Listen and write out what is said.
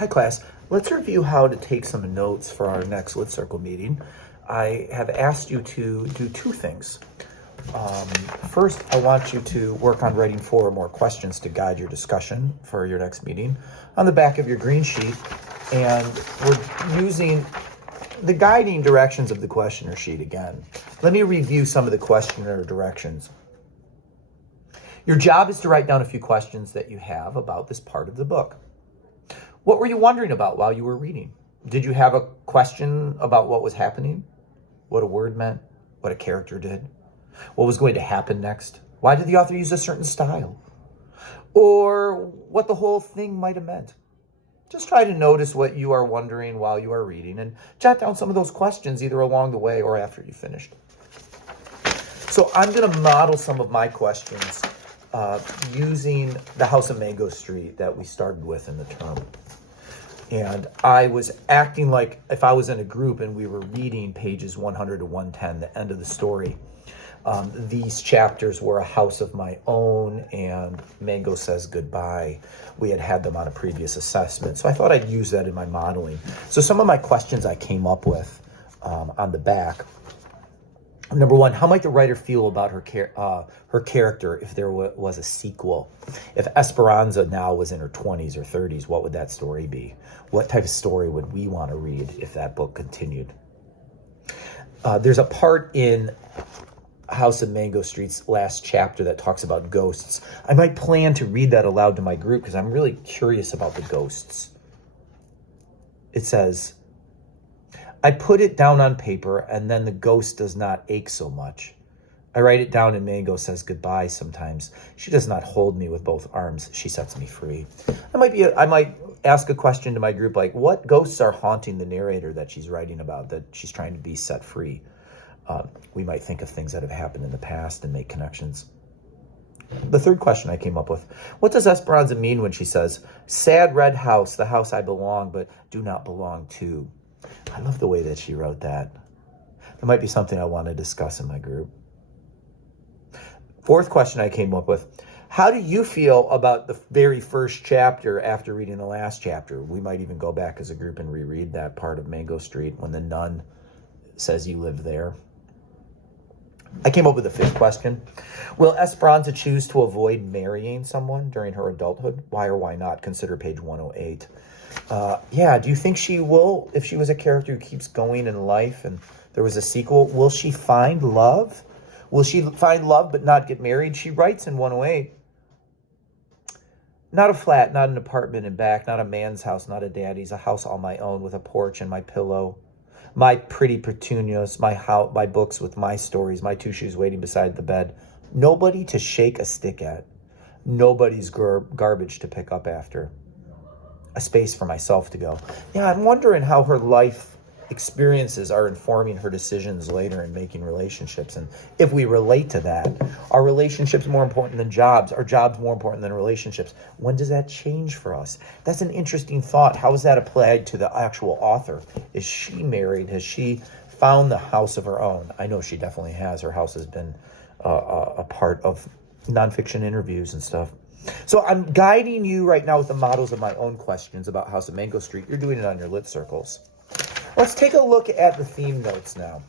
Hi class, let's review how to take some notes for our next Lit Circle meeting. I have asked you to do two things. First, I want you to work on writing 4 or more questions to guide your discussion for your next meeting on the back of your green sheet. And we're using the guiding directions of the questioner sheet again. Let me review some of the questioner directions. Your job is to write down a few questions that you have about this part of the book. What were you wondering about while you were reading? Did you have a question about what was happening? What a word meant? What a character did? What was going to happen next? Why did the author use a certain style? Or what the whole thing might have meant? Just try to notice what you are wondering while you are reading and jot down some of those questions either along the way or after you finished. So I'm going to model some of my questions using The House of Mango Street that we started with in the term. And I was acting like if I was in a group and we were reading pages 100 to 110, the end of the story. These chapters were A House of My Own and Mango Says Goodbye. We had them on a previous assessment. So I thought I'd use that in my modeling. So some of my questions I came up with on the back. Number 1, how might the writer feel about her character if there was a sequel? If Esperanza now was in her 20s or 30s, what would that story be? What type of story would we want to read if that book continued? There's a part in House of Mango Street's last chapter that talks about ghosts. I might plan to read that aloud to my group because I'm really curious about the ghosts. It says, I put it down on paper and then the ghost does not ache so much. I write it down and Mango says goodbye sometimes. She does not hold me with both arms. She sets me free. I might ask a question to my group like, what ghosts are haunting the narrator that she's writing about, that she's trying to be set free? We might think of things that have happened in the past and make connections. The third question I came up with, what does Esperanza mean when she says, sad red house, the house I belong but do not belong to? I love the way that she wrote that. That might be something I want to discuss in my group. Fourth question I came up with, how do you feel about the very first chapter after reading the last chapter? We might even go back as a group and reread that part of Mango Street when the nun says you live there. I came up with a fifth question. Will Esperanza choose to avoid marrying someone during her adulthood? Why or why not? Consider page 108. Do you think she will, if she was a character who keeps going in life and there was a sequel, will she find love? Will she find love but not get married? She writes in 108, not a flat, not an apartment in back, not a man's house, not a daddy's, a house all my own with a porch and my pillow, my pretty petunias, my books with my stories, my 2 shoes waiting beside the bed. Nobody to shake a stick at. Nobody's garbage to pick up after. A space for myself to go. Yeah, I'm wondering how her life experiences are informing her decisions later in making relationships. And if we relate to that, are relationships more important than jobs? Are jobs more important than relationships? When does that change for us? That's an interesting thought. How is that applied to the actual author? Is she married? Has she found the house of her own? I know she definitely has. Her house has been a part of nonfiction interviews and stuff. So I'm guiding you right now with the models of my own questions about House of Mango Street. You're doing it on your Lit Circles. Let's take a look at the theme notes now.